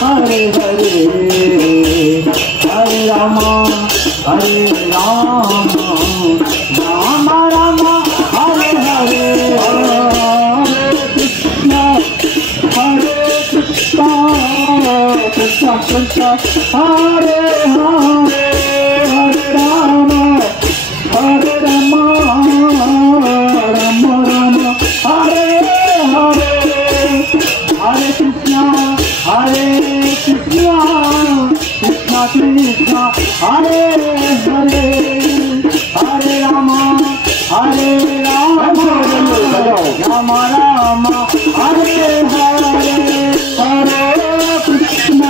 Hare Hare Hare Rama Hare Rama Rama Rama Hare Hare Hare Krishna Krishna Krishna Hare Hare Hare Rama Hare Rama Rama Rama Hare Hare Hare Krishna Hare Krishna Krishna Krishna Hare Hare Hare Rama Hare Rama Rama Rama Hare Hare Hare Krishna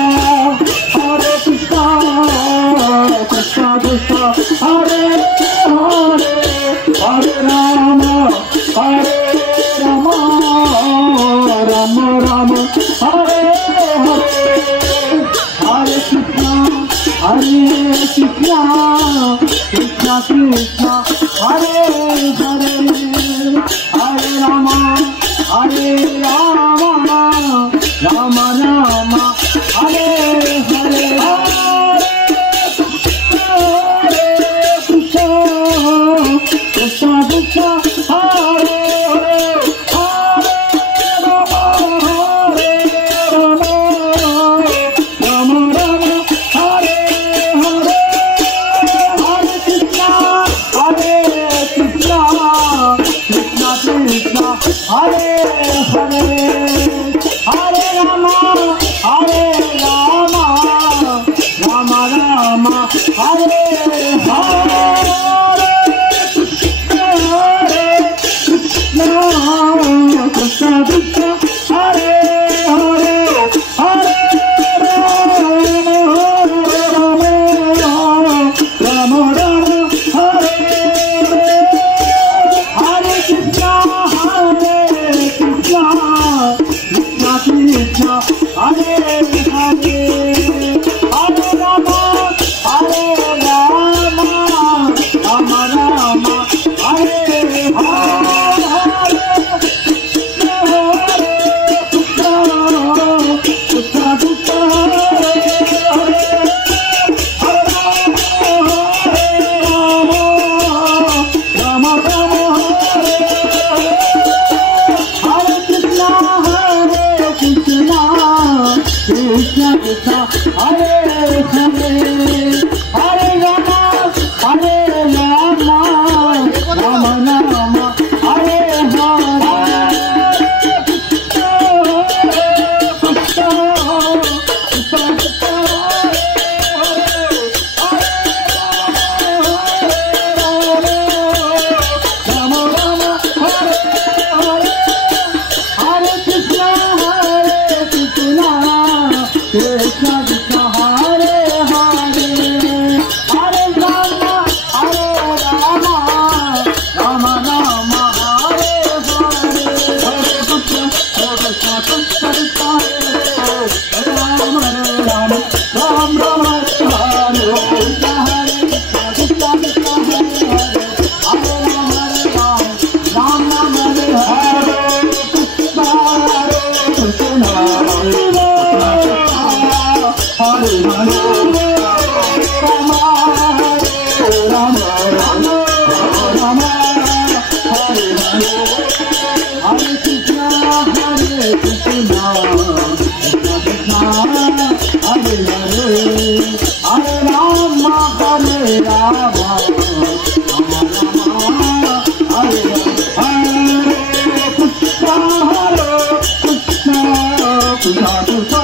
Krishna Krishna Hare Hare Hare Rama Hare Rama Rama Rama Hare Hare Krishna Krishna Krishna Hare Hare Hare Rama Hare Rama Rama Rama Hare Hare Krishna Krishna Krishna Hare Hare Hare Hare Rama Hare Rama Rama Rama Hare Hare Krishna Krishna Krishna Hare Hare Hare Rama Rama Hare Hare Krishna Krishna Krishna Hare Hare Hare Rama Hare Rama Rama Rama Hare Hare Krishna Krishna Rama Rama Krishna Krishna Hare Hare Hare Rama Hare Rama Rama Rama Hare Hare Krishna Rama Rama Hare Hare Hare Krishna Krishna Krishna Hare Hare Hare Rama Hare Rama Rama Rama Hare Hare Hare Krishna Krishna Krishna Hare Rama Rama Rama Rama Hare Krishna Krishna Krishna Hare Rama Rama Hare Hare Krishna Krishna Hare Rama Rama Rama Rama Hare Hare Hare Krishna Hare Krishna Krishna Hare Hare Hare Rama Hare Rama Rama Rama Hare Hare Krishna Krishna Krishna